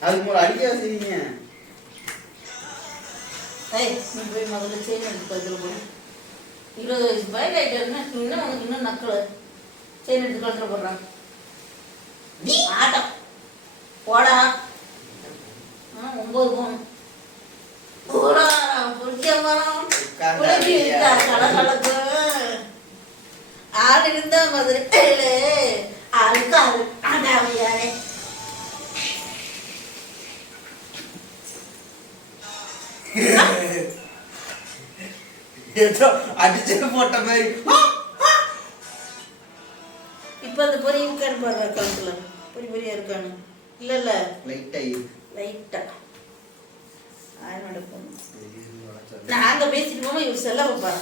அதுக்கு ஒரு அடிக்க செய்வீங்க. நீ போய் முதல்ல செயின் எடுத்து கழுத்துல போடு. 20 வயசு பைக் ஆகிட்டா இன்னும் நக்கல செயின் எடுத்து கழுத்துல போடுறான். நீ ஆட்டம் போடா. 9 போகணும். போடா பொறிக்க மரம் கலகலக்கு ஆள் இருந்தா மதுரை ஆளுக்கு ஆளு அடாவையாரே. ஏதோ அடிச்சு போட்ட மாதிரி. இப்ப அந்த பொறி இருக்கான்னு பாரு கழுத்துல. பொறியா இருக்கானு இல்ல லைட்டா நடக்கும். நாங்க பேசிட்டு போமா இவர் செல்ல வைப்பாரு.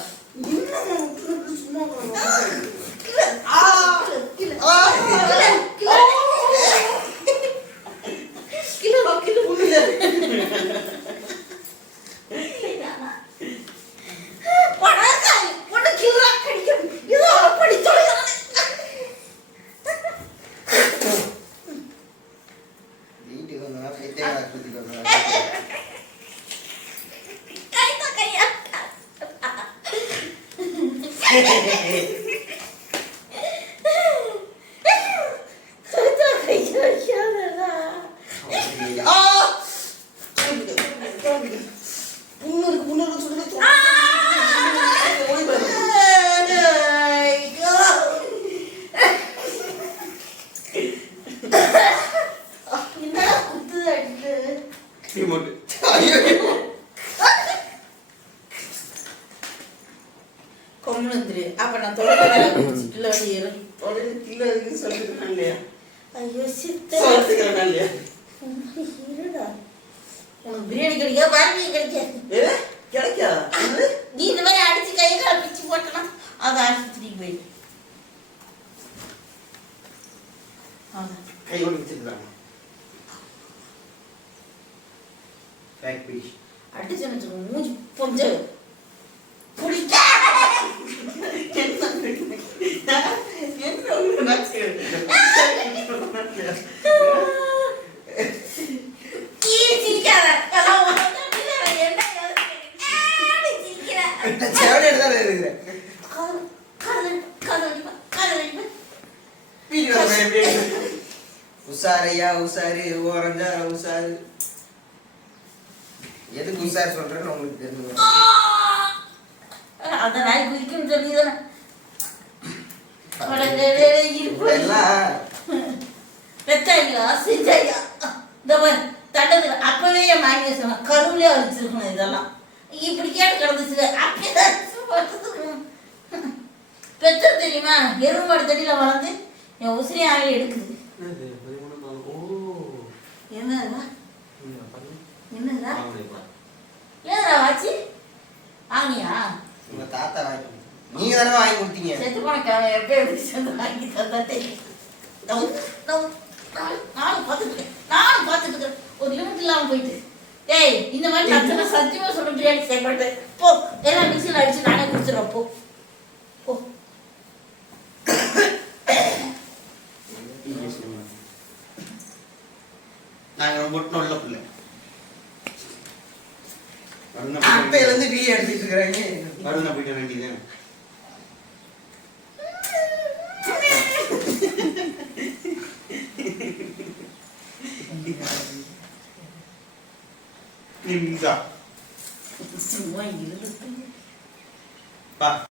அப்ப நான் உனக்கு பிரியாணி கிடைக்க பார்மி கிடைக்க நீ இந்த மாதிரி அடிச்சு கையை கால் பிச்சு போட்டனா அதை ஆஸ்பத்திரிக்கு போயிடு. கை ஒன்று வச்சிருக்காங்க அடிச்சு மூஞ்சி பொஞ்ச குடிக்க உசாரையா உசாரு ஓரஞ்சா உசாரு. எதுக்கு உசாரு சொல்றேன்னு உங்களுக்கு தெரிஞ்சு அந்த நாய் குதிக்குன்னு சொல்லிதானே பெத்தாயா செஞ்சாயா இந்த தண்டது அப்பவே என் மாமியை சொன்ன கருவிலே வச்சிருக்கணும். இதெல்லாம் இப்படி கேட்டு கிடந்துச்சு. அப்பதான் பெற்ற தெரியுமா எருமாடு தடியில வளர்ந்து என் உசிரி ஆவில எடுக்குது. என்னதா என்னதா ஏதா வாச்சி வாங்கியா? உங்க தாத்தா வாங்கி நீங்க தானே வாங்கி கொடுத்தீங்க. செத்து போன எப்படி சேர்ந்து வாங்கி தந்தாட்டே. நானும் பார்த்துட்டு ஒரு லிமிட் இல்லாம போயிட்டு டேய் இந்த மாதிரி லட்சணை சத்தியமா சொல்ல பிரியாணி செய்ய மாட்டேன். போ எல்லாம் மிக்சியில் அடிச்சு நானே குடிச்சிடுறேன். போ போ. நாங்க ரொம்ப நல்ல பிள்ளை. அப்பையில இருந்து வீடியோ எடுத்துட்டு இருக்கிறாங்க. வருணா போயிட்டு வேண்டியது நிமிஷம் சும்மா இருந்து